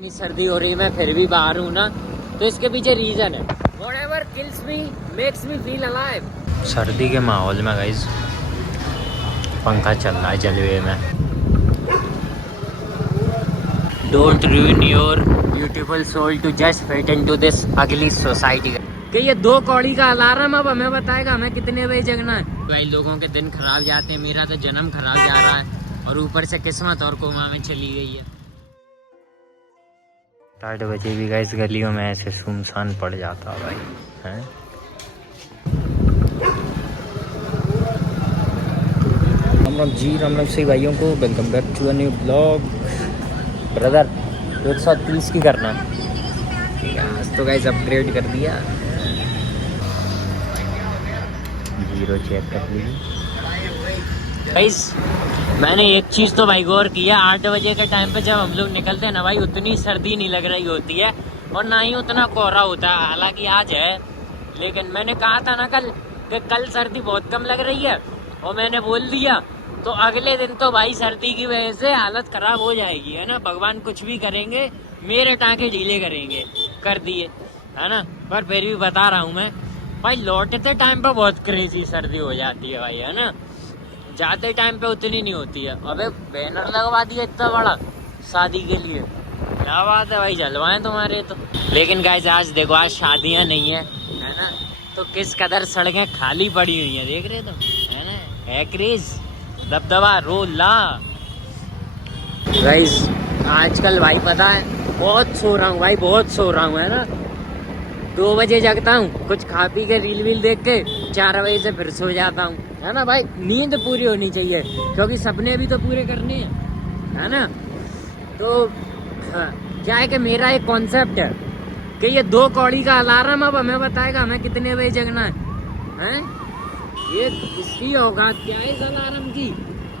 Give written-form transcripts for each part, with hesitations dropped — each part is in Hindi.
इतनी सर्दी हो रही है, मैं फिर भी बाहर हूँ ना, तो इसके पीछे रीजन है। Whatever kills me makes me feel alive। सर्दी के माहौल में गाइस पंखा चल रहा है जलवे में। Don't ruin your beautiful soul to just fit into this ugly society। कि ये 2 कौड़ी का अलार्म अब हमें बताएगा हमें कितने बजे जगना है। भाई लोगों के दिन खराब जाते हैं, मेरा तो जन्म खराब जा रहा है और ऊपर से किस्मत और कोमा में चली गई है। 8 बजे भी गाइस गलियों में ऐसे सुनसान पड़ जाता भाई हैं। राम जी, राम सही भाइयों को welcome back to a new blog. Brother 130 की करना ठीक है, आज तो गाइस अपग्रेड कर दिया। 0 चेक कर लीजिए गाइस। मैंने एक चीज़ तो भाई गौर किया, 8 बजे के टाइम पे जब हम लोग निकलते हैं ना भाई, उतनी सर्दी नहीं लग रही होती है और ना ही उतना कोहरा होता है। हालांकि आज है, लेकिन मैंने कहा था ना कि कल सर्दी बहुत कम लग रही है और मैंने बोल दिया, तो अगले दिन तो भाई सर्दी की वजह से हालत खराब हो जाएगी, है ना। भगवान कुछ भी करेंगे, मेरे टाँके ढीले करेंगे, कर दिए, है ना। पर फिर भी बता रहा हूँ मैं भाई, लौटते टाइम पे बहुत क्रेजी सर्दी हो जाती है भाई, है ना। जाते टाइम पे उतनी नहीं होती है। अबे बैनर लगवा दिया इतना बड़ा शादी के लिए, क्या बात है भाई, जलवाएं तुम्हारे तो। लेकिन गाइस आज देखो, आज शादियां नहीं है, है ना, तो किस कदर सड़कें खाली पड़ी हुई हैं, देख रहे तुम, है ना। है क्रेज, दबदबा रोला। गाइस आजकल भाई पता है बहुत सो रहा हूँ भाई, बहुत सो रहा हूँ, है ना। 2 बजे जगता हूँ, कुछ खा पी के रील वील देख के 4 बजे से फिर सो जाता हूँ, है ना भाई। नींद पूरी होनी चाहिए क्योंकि सपने भी तो पूरे करने हैं, है ना। तो क्या है कि मेरा एक कॉन्सेप्ट है कि ये 2 कौड़ी का अलार्म अब हमें बताएगा हमें कितने बजे जगना है। ये इसकी औकात क्या है इस अलार्म की,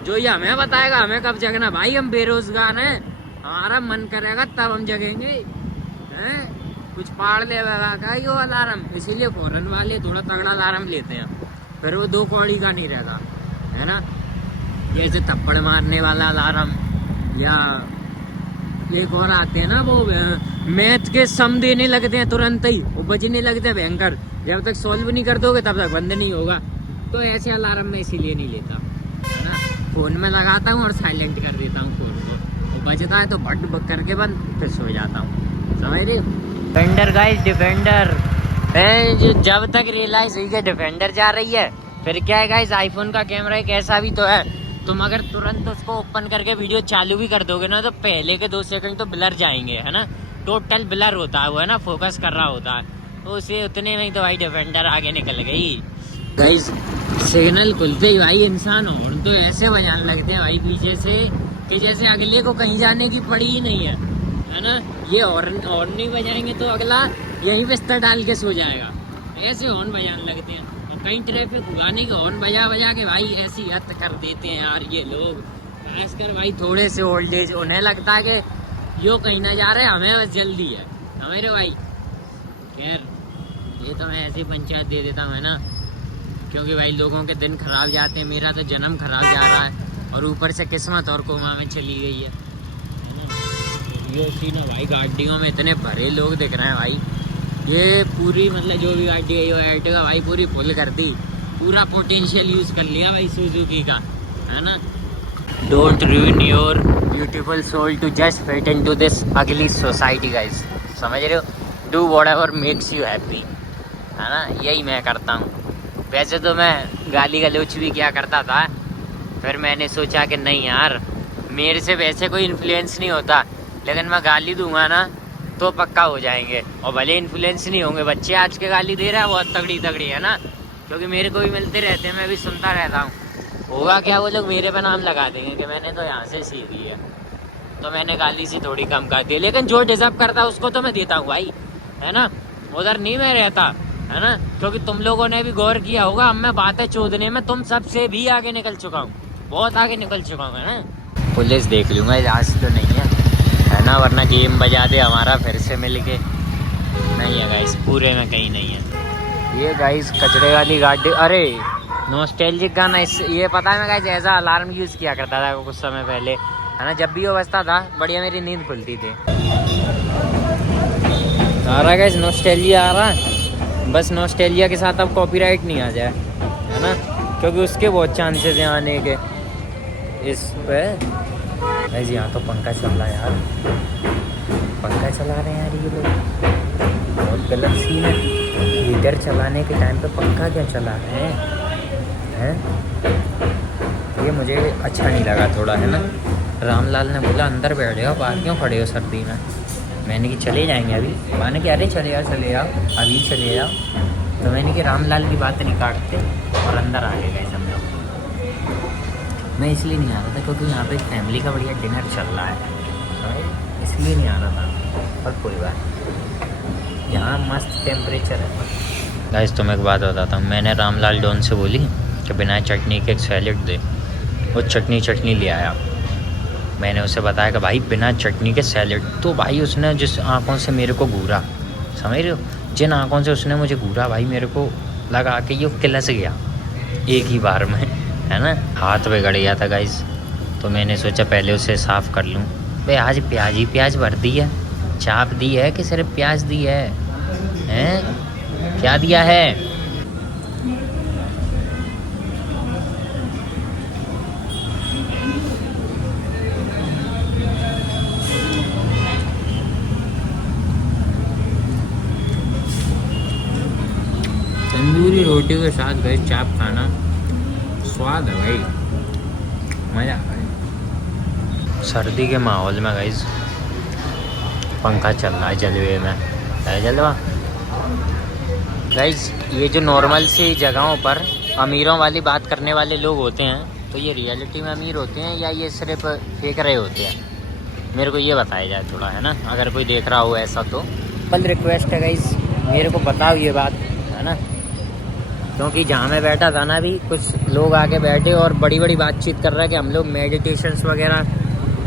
जो ये हमें बताएगा हमें कब जगना। भाई हम बेरोजगार हैं, हमारा मन करेगा तब हम जगेंगे, हैं। कुछ पाड़ लेगा क्या यो अलार्म, इसीलिए फौरन वाले थोड़ा तगड़ा अलार्म लेते हैं, फिर वो 2 कौड़ी का नहीं रहता, है ना। जैसे थप्पड़ मारने वाला अलार्म, या एक और आते हैं ना वो मैथ के सम देने लगते हैं तुरंत ही, वो बजने लगते हैं भयंकर, जब तक सॉल्व नहीं कर दोगे तब तक बंद नहीं होगा। तो ऐसे अलार्म मैं इसीलिए नहीं लेता, है ना। फ़ोन में लगाता हूँ और साइलेंट कर देता हूँ फ़ोन को, वो बजता है तो भट करके बंद, फिर सो जाता हूँ, समझ रहे। डिफेंडर गाइस, डिफेंडर जब तक रियलाइज हुई कि डिफेंडर जा रही है, फिर क्या है गाइस, आईफोन का कैमरा एक ऐसा भी तो है, तुम अगर तुरंत उसको ओपन करके वीडियो चालू भी कर दोगे ना, तो पहले के 2 सेकंड तो ब्लर जाएंगे, है ना। टोटल ब्लर होता है वो, है ना, फोकस कर रहा होता है, तो उसे उतने नहीं तो भाई डिफेंडर आगे निकल गई। गाइस सिग्नल खुलते ही भाई इंसान और तो ऐसे बजाने लगते हैं भाई पीछे से कि जैसे अगले को कहीं जाने की पड़ी ही नहीं है ना। ये हॉर्न नहीं बजाएंगे तो अगला यहीं बिस्तर डाल के सो जाएगा, ऐसे हॉर्न बजाने लगते हैं। कहीं ट्रैफिक हुआ नहीं कि हॉर्न बजा के भाई ऐसी हद कर देते हैं यार ये लोग, खासकर भाई थोड़े से ओल्ड एज, उन्हें लगता है कि यो कहीं ना जा रहे हैं, हमें बस जल्दी है, हमारे भाई। खैर ये तो मैं ऐसी पंचायत दे देता हूँ, है ना, क्योंकि भाई लोगों के दिन खराब जाते हैं, मेरा तो जन्म खराब जा रहा है और ऊपर से किस्मत और कोमा में चली गई है। ये सीन है भाई, गाड़ियों में इतने भरे लोग दिख रहे हैं भाई, ये पूरी मतलब जो भी गाड़ी गई वो एर्टिगा भाई पूरी फुल कर दी, पूरा पोटेंशियल यूज़ कर लिया भाई सुजुकी का, है ना। Don't ruin your beautiful soul to just fit into this ugly society guys, समझ रहे हो। Do whatever makes you happy, है ना, यही मैं करता हूँ। वैसे तो मैं गाली गलौच भी क्या करता था, फिर मैंने सोचा कि नहीं यार, मेरे से वैसे कोई इन्फ्लुएंस नहीं होता, लेकिन मैं गाली दूंगा ना तो पक्का हो जाएंगे, और भले इन्फ्लुएंस नहीं होंगे। बच्चे आज के गाली दे रहे हैं बहुत तगड़ी, है ना, क्योंकि मेरे को भी मिलते रहते हैं, मैं भी सुनता रहता हूँ। होगा क्या, वो लोग मेरे पे नाम लगा देंगे कि मैंने तो यहाँ से सीखी है, तो मैंने गाली से थोड़ी कम कर दी। लेकिन जो डिजर्व करता है उसको तो मैं देता हूँ भाई, है ना, उधर नहीं मैं रहता, है ना। क्योंकि तुम लोगों ने भी गौर किया होगा, अब मैं बातें चोदने में तुम सबसे भी आगे निकल चुका हूँ, बहुत आगे निकल चुका हूँ, है ना। पुलिस देख लूँगा, आज तो नहीं है ना, वरना गेम बजा दे हमारा फिर से मिल के। नहीं है गाइस, पूरे में कहीं नहीं है। ये गाइस कचरे वाली गाड़ी, अरे नॉस्टैल्जिक गाना, इस ये पता है मैं गाइस ऐसा अलार्म यूज़ किया करता था कुछ समय पहले, है ना। जब भी वो बजता था बढ़िया मेरी नींद खुलती थी। आ रहा है नॉस्टैल्जिया आ रहा है, बस नॉस्टैल्जिया के साथ अब कॉपीराइट नहीं आ जाए, है ना, क्योंकि उसके बहुत चांसेस हैं आने के इस पे। ऐसे यहाँ तो पंखा चल रहा है यार, पंखा चला रहे हैं यार ये लोग, बहुत गलत सीन है। हीटर चलाने के टाइम पे पंखा क्या चला रहे हैं? ये मुझे अच्छा नहीं लगा थोड़ा, है ना। रामलाल ने बोला अंदर बैठ जाओ, बाहर क्यों खड़े हो सर्दी में। मैंने कि चले जाएंगे अभी, मैंने कि अरे चले जाओ अभी चले जाओ। तो मैंने कि रामलाल की बात नहीं काटते और अंदर आ गए सब लोग। मैं इसलिए नहीं आ रहा था क्योंकि यहाँ पे फैमिली का बढ़िया डिनर चल रहा है, इसलिए नहीं आ रहा था, पर कोई बात नहीं, यहाँ मस्त टेम्परेचर है। गाइस तुम्हें एक बात बताता हूँ, मैंने रामलाल डॉन से बोली कि बिना चटनी के एक सैलेड दे, वो चटनी ले आया। मैंने उसे बताया कि भाई बिना चटनी के सैलेड, तो भाई उसने जिस आंखों से मेरे को घूरा, समझ रहे हो, जिन आंखों से उसने मुझे घूरा भाई, मेरे को लगा कि ये किलस गया एक ही बार में, है ना। हाथ पे गड़ गया था गाइस, तो मैंने सोचा पहले उसे साफ़ कर लूँ। भाई आज प्याज ही प्याज भर दी है, चाप दी है कि सिर्फ प्याज दी है, हैं क्या दिया है? तंदूरी रोटी के साथ गए चाप खाना स्वाद है भाई, मज़ा आ गया। सर्दी के माहौल में गाइस पंखा चल रहा है जलवे में, है जलवा गाइस। ये जो नॉर्मल सी जगहों पर अमीरों वाली बात करने वाले लोग होते हैं, तो ये रियलिटी में अमीर होते हैं या ये सिर्फ फेंक रहे होते हैं? मेरे को ये बताया जाए थोड़ा, है ना, अगर कोई देख रहा हो ऐसा तो। बल रिक्वेस्ट है गाइस, मेरे को बताओ ये बात, है ना, क्योंकि जहाँ मैं बैठा था ना, अभी कुछ लोग आके बैठे और बड़ी बड़ी बातचीत कर रहा है कि हम लोग मेडिटेशंस वगैरह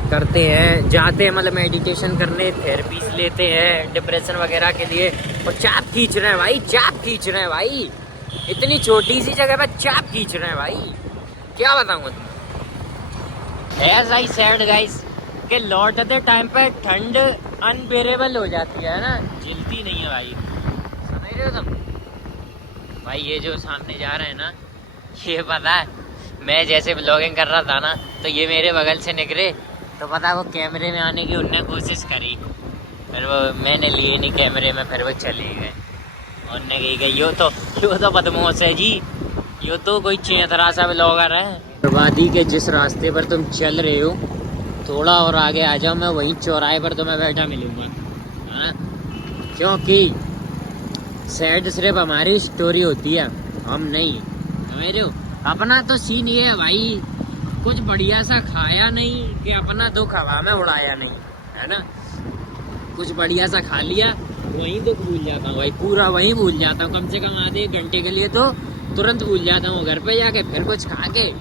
करते हैं, जाते हैं मतलब मेडिटेशन करने, थेरेपीज लेते हैं डिप्रेशन वगैरह के लिए, और चाप खींच रहे हैं भाई, चाप खींच रहे हैं भाई, इतनी छोटी सी जगह पर चाप खींच रहे हैं भाई, क्या बताऊँ तुम्हें। ऐसा ही सैड गाइस कि लौटते टाइम पे ठंड अनबेरेबल हो जाती है ना, झेलती नहीं है भाई, समझ रहे हो तुम भाई। ये जो सामने जा रहे हैं ना, ये पता है मैं जैसे ब्लॉगिंग कर रहा था ना, तो ये मेरे बगल से निकले, तो पता है वो कैमरे में आने की उनने कोशिश करी, फिर वो मैंने लिए नहीं कैमरे में, फिर वो चले गए। उनने कही गई यो तो बदमाश है जी, यो तो कोई चेतरा सा ब्लॉगर है। बर्बादी के जिस रास्ते पर तुम चल रहे हो, थोड़ा और आगे आ जाओ, मैं वहीं चौराहे पर तुम्हें बैठा मिलूँगा, हाँ, क्योंकि सैड सिर्फ हमारी स्टोरी होती है, हम नहीं, समझ रहे हो। अपना तो सीन ये है भाई, कुछ बढ़िया सा खाया नहीं कि अपना दुख हवा में उड़ाया नहीं, है ना। कुछ बढ़िया सा खा लिया, वहीं दुख भूल जाता हूँ भाई, पूरा वहीं भूल जाता हूँ, कम से कम आधे एक घंटे के लिए तो तुरंत भूल जाता हूँ। घर पे जाके फिर कुछ खा के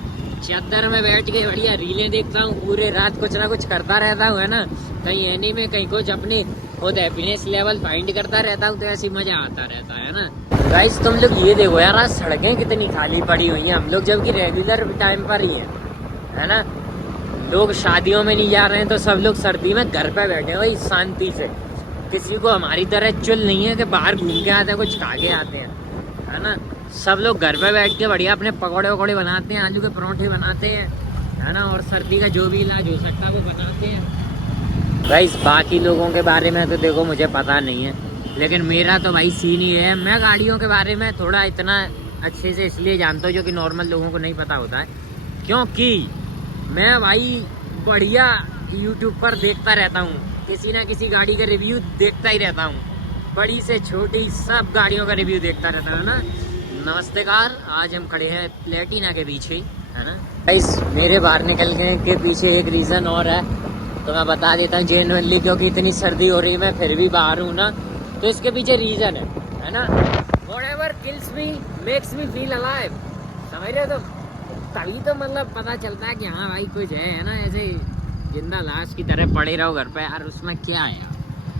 चादर में बैठ के बढ़िया रीलें देखता हूँ, पूरे रात कुछ ना कुछ करता रहता हूँ, है ना, कहीं एनीमे कहीं कुछ अपनी खुद हैप्पीनेस लेवल फाइंड करता रहता हूँ, तो ऐसी मजा आता रहता है ना। गाइस तुम लोग ये देखो यार, आज सड़कें कितनी खाली पड़ी हुई हैं, हम लोग जबकि रेगुलर टाइम पर ही है ना। लोग शादियों में नहीं जा रहे हैं, तो सब लोग सर्दी में घर पे बैठे भाई शांति से, किसी को हमारी तरह चुल नहीं है कि बाहर घूम के आते हैं कुछ खा के आते हैं, है ना। सब लोग घर पे बैठ के बढ़िया अपने पकौड़े वकौड़े बनाते हैं, आलू के परोठे बनाते हैं, है ना, और सर्दी का जो भी इलाज हो सकता है वो बनाते हैं। गाइस बाकी लोगों के बारे में तो देखो मुझे पता नहीं है, लेकिन मेरा तो भाई सीन ही है, मैं गाड़ियों के बारे में थोड़ा इतना अच्छे से इसलिए जानता हूँ जो कि नॉर्मल लोगों को नहीं पता होता है, क्योंकि मैं भाई बढ़िया यूट्यूब पर देखता रहता हूँ, किसी ना किसी गाड़ी का रिव्यू देखता ही रहता हूँ, बड़ी से छोटी सब गाड़ियों का रिव्यू देखता रहता है ना। नमस्तेकार, आज हम खड़े हैं प्लेटिना के पीछे, है ना। गाइस मेरे बाहर निकलने के पीछे एक रीज़न और है, तो मैं बता देता हूँ जेन्युइनली, क्योंकि इतनी सर्दी हो रही है मैं फिर भी बाहर हूँ ना, तो इसके पीछे रीज़न है ना। Whatever kills me makes me feel alive, समझ रहे हो, तो तभी तो मतलब पता चलता है कि हाँ भाई कुछ है ना, ऐसे जिंदा लाश की तरह पड़े रहो घर पे यार, उसमें क्या है यार,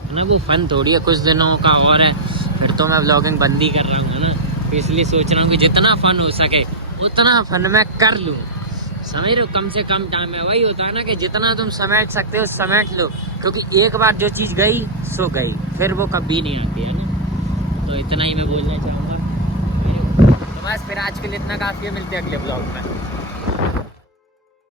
है ना, वो फन थोड़ी है, कुछ दिनों का और है, फिर तो मैं व्लॉगिंग बंद ही कर रहा हूँ, है ना। तो इसलिए सोच रहा हूँ कि जितना फन हो सके उतना फन मैं कर लूँ, समझ रहे हो, कम से कम टाइम में। वही होता है ना कि जितना तुम समेट सकते हो समेट लो, क्योंकि एक बार जो चीज़ गई सो गई, फिर वो कभी नहीं आती है ना। तो इतना ही मैं बोलना चाहूँगा। तो बस फिर आज के लिए इतना काफ़ी है, मिलते हैं अगले ब्लॉग में।